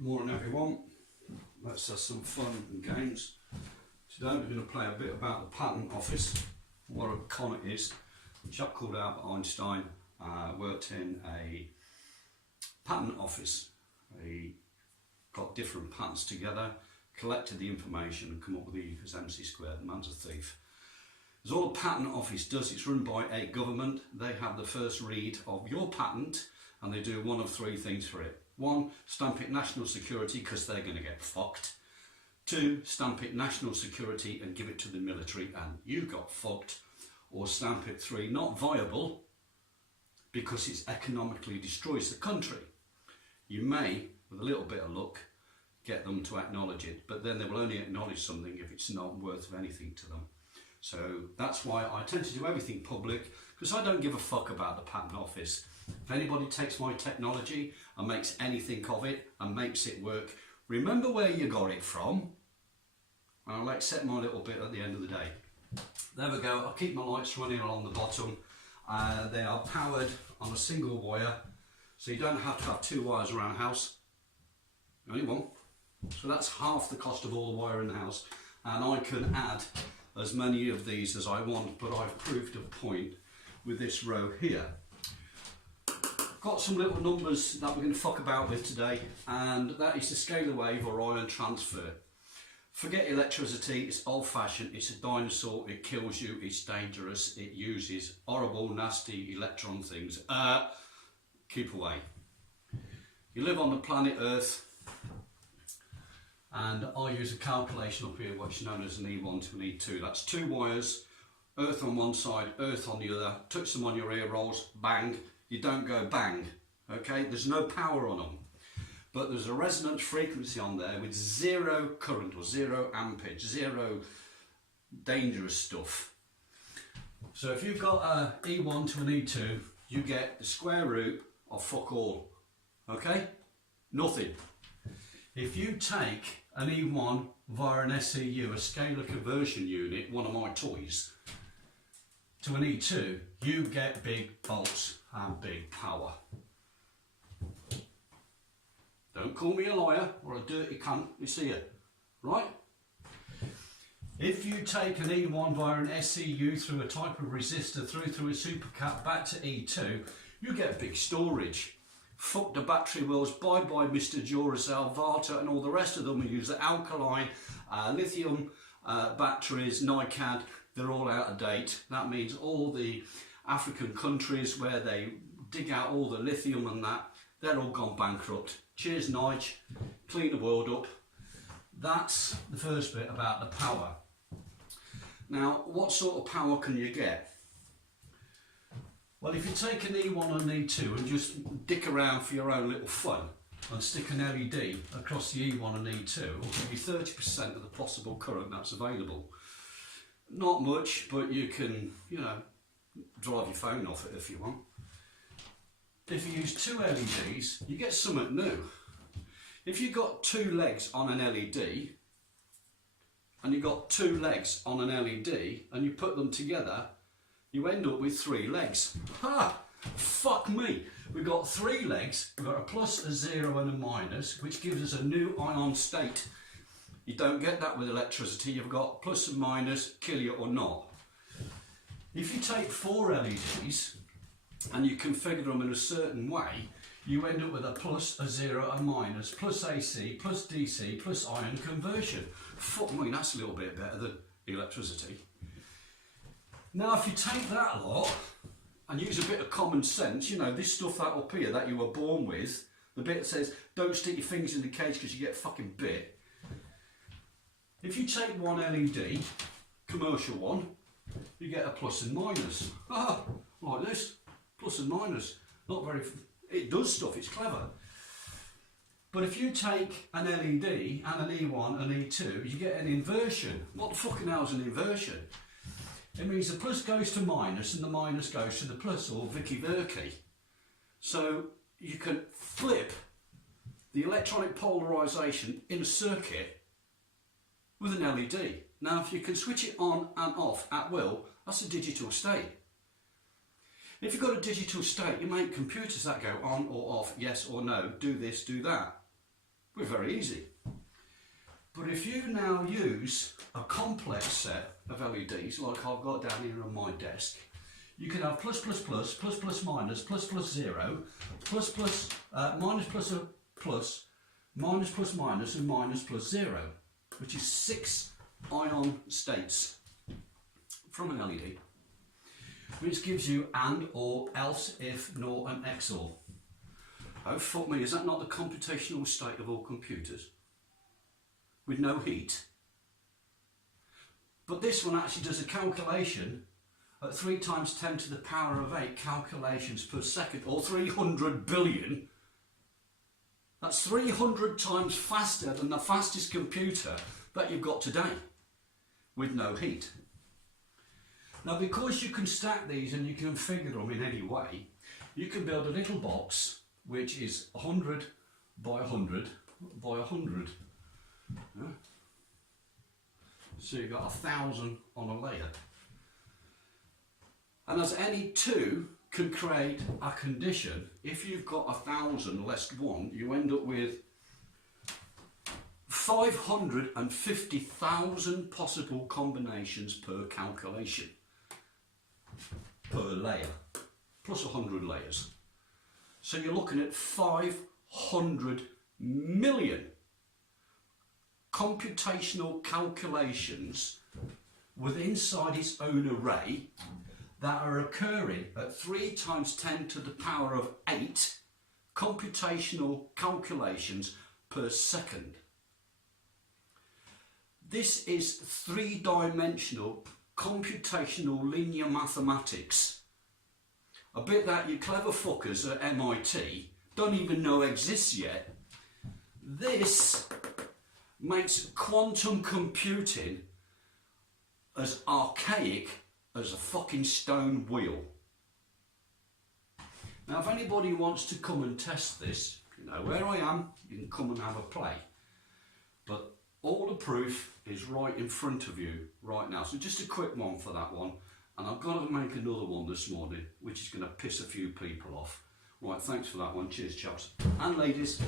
Morning everyone, let's have some fun and games. Today we're going to play a bit about the patent office, what a con it is. A chap called Albert Einstein worked in a patent office. He got different patents together, collected the information and come up with the E = MC squared. The man's a thief. As all a patent office does, it's run by a government. They have the first read of your patent and they do one of three things for it. One, stamp it national security because they're going to get fucked. Two, stamp it national security and give it to the military and you got fucked. Or stamp it three, not viable because it economically destroys the country. You may, with a little bit of luck, get them to acknowledge it, but then they will only acknowledge something if it's not worth anything to them. So that's why I tend to do everything public, because I don't give a fuck about the patent office. If anybody takes my technology and makes anything of it and makes it work, remember where you got it from, and I'll accept my little bit at the end of the day. There we go. I'll keep my lights running along the bottom. They are powered on a single wire, so you don't have to have two wires around a house, only one. So that's half the cost of all the wire in the house, and I can add as many of these as I want, but I've proved a point with this row here. Got some little numbers that we're going to fuck about with today, and that is the scalar wave or ion transfer. Forget electricity, it's old-fashioned, it's a dinosaur, it kills you, it's dangerous, it uses horrible, nasty electron things. Keep away. You live on the planet Earth, and I use a calculation up here what's known as an E1 to an E2. That's two wires, Earth on one side, Earth on the other, touch them on your ear rolls, bang. You don't go bang, okay? There's no power on them, but there's a resonance frequency on there with zero current or zero ampage, zero dangerous stuff. So if you've got a E1 to an E2, you get the square root of fuck all, okay? Nothing. If you take an E1 via an SCU, a scalar conversion unit, one of my toys, to an E2, you get big volts and big power. Don't call me a liar or a dirty cunt, you see it, right? If you take an E1 via an SCU through a type of resistor through a supercap back to E2, you get big storage. Fuck the battery wheels, bye bye Mr. Duracell, Varta and all the rest of them who use the alkaline, lithium batteries, NiCad, they're all out of date. That means all the African countries where they dig out all the lithium and that, they're all gone bankrupt. Cheers Nige, clean the world up. That's the first bit about the power. Now, what sort of power can you get? Well, if you take an E1 and E2 and just dick around for your own little fun and stick an LED across the E1 and E2, it'll give you 30% of the possible current that's available. Not much, but you can, you know, drive your phone off it if you want. If you use two LEDs, you get something new. If you've got two legs on an LED, and you've got two legs on an LED, and you put them together, you end up with three legs. Ha! Fuck me! We've got three legs, we've got a plus, a zero and a minus, which gives us a new ion state. You don't get that with electricity, you've got plus and minus, kill you or not. If you take four LEDs and you configure them in a certain way, you end up with a plus, a zero, a minus, plus AC, plus DC, plus ion conversion. Fuck me, that's a little bit better than electricity. Now if you take that lot and use a bit of common sense, you know, this stuff that up here that you were born with, the bit that says don't stick your fingers in the cage because you get fucking bit. If you take one LED, commercial one, you get a plus and minus. Ah, like this, plus and minus. Not very, it does stuff, it's clever. But if you take an LED and an E1 and E2, you get an inversion. What the fucking hell is an inversion? It means the plus goes to minus and the minus goes to the plus, or Vicky Verky. So you can flip the electronic polarisation in a circuit with an LED. Now if you can switch it on and off at will, that's a digital state. If you've got a digital state, you make computers that go on or off, yes or no, do this, do that. We're very easy. But if you now use a complex set of LEDs, like I've got down here on my desk, you can have plus plus plus, plus plus minus, plus plus zero, plus plus, minus plus a plus, minus plus minus, and minus plus zero, which is 6 ion states from an LED, which gives you and, or, else, if, nor, and XOR. Oh fuck me, is that not the computational state of all computers? With no heat? But this one actually does a calculation at 3 times 10 to the power of 8 calculations per second, or 300 billion. That's 300 times faster than the fastest computer that you've got today, with no heat. Now, because you can stack these and you can configure them in any way, you can build a little box which is 100 by 100 by 100. Yeah. So you've got 1,000 on a layer. And as any two can create a condition, if you've got 1,000 less 1, you end up with 550,000 possible combinations per calculation, per layer, plus 100 layers. So you're looking at 500 million computational calculations with inside its own array that are occurring at 3 times 10 to the power of 8 computational calculations per second. This is 3-dimensional computational linear mathematics. A bit that you clever fuckers at MIT don't even know exists yet. This makes quantum computing as archaic as a fucking stone wheel. Now, if anybody wants to come and test this, you know where I am, you can come and have a play. But all the proof is right in front of you right now. So just a quick one for that one. And I've got to make another one this morning, which is going to piss a few people off. Right, thanks for that one. Cheers, chaps. And ladies.